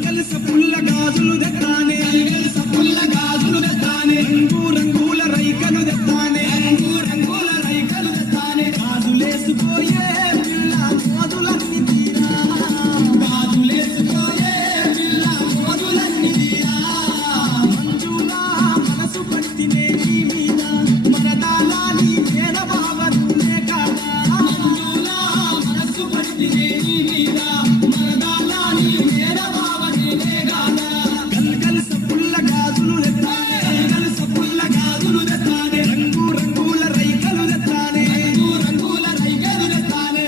కల్కల్ సపుల్ల గాజులు దెత్తానే కల్కల్ సపుల్ల గాజులు దెత్తానే రంగు రంగుల రైకలు దెత్తానే రంగు రంగుల రైకలు దెత్తానే గాజులేసుకోయే పిల్ల మోదులన్నీ తీరా గాజులేసుకోయే పిల్ల మోదులన్నీ తీరా మంజులా మనసు పట్టినే నీ మీద మరదాలా నీ పేర బావనునే కాదా మంజులా మనసు పట్టినే నీ మీద మరదాలా నీ పేర బావనునే కాదా కల్కల్ సపుల్ల గాజులు దెత్తానే కల్కల్ సపుల్ల గాజులు దెత్తానే రంగు రంగుల రైకలు దెత్తానే రంగు రంగుల రైకలు దెత్తానే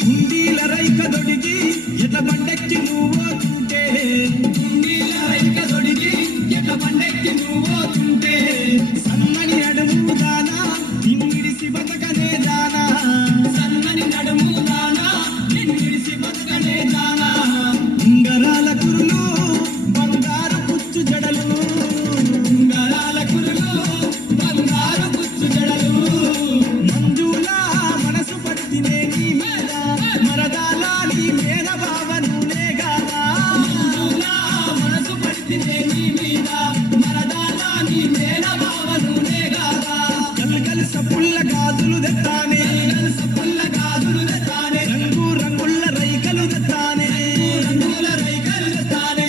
కుండీల రైక దొడిగి ఎట్ల బండెక్కి నువ్వోతుంటే కుండీల రైక దొడిగి ఎట్ల బండెక్కి నువ్వోతుంటే సన్నని నడుము దానా నిన్నిడిసి బతకనే దానా సన్నని నడుము దానా నిన్నిడిసి బతకనే దానా ఉంగరాల కురులు బంగారు పుచ్చు జడలు ఉంగరాల కురులు బంగారు పుచ్చు జడలు మంజులా మనసు పట్టినే నీ మీద మరదాలా నీ మీద బావనునే గాదా మంజులా మనసు పట్టినే నీ మీద మరదాలా నీ మీద బావనునే గాదా కల్కల్ సపుల్ల గాజులు దెత్తానే కల్కల్ సపుల్ల గాజులు దెత్తానే రంగు రంగుల రైకలు దెత్తానే రంగుల రైకలు దెత్తానే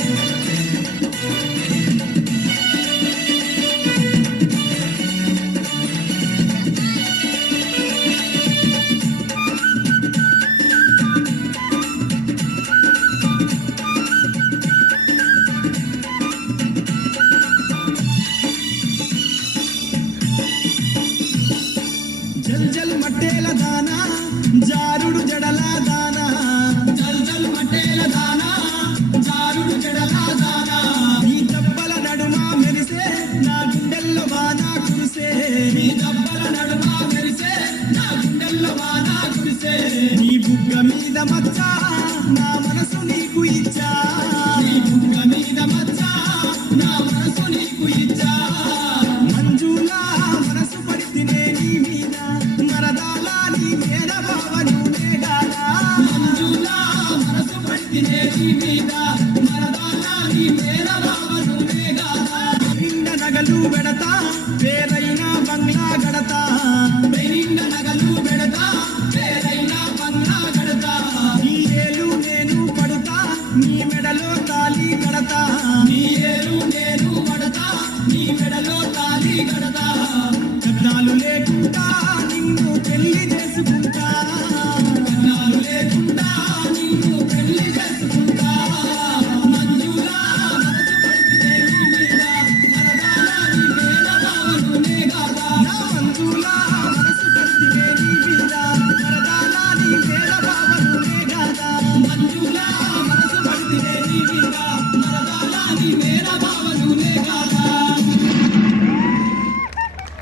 జల్ జల్ మట్టేల దానా జారుడు జడల దానా జల్ జల్ మట్టేల దానా జారుడు జడల దానా నీ దబ్బల నడుమ మెరిసే నా గుండెల్లో వానా కురిసే నీ దబ్బల నడుమ మెరిసే నా గుండెల్లో వానా కురిసే నీ బుగ్గ మీద మచ్చ నా మనసు నీ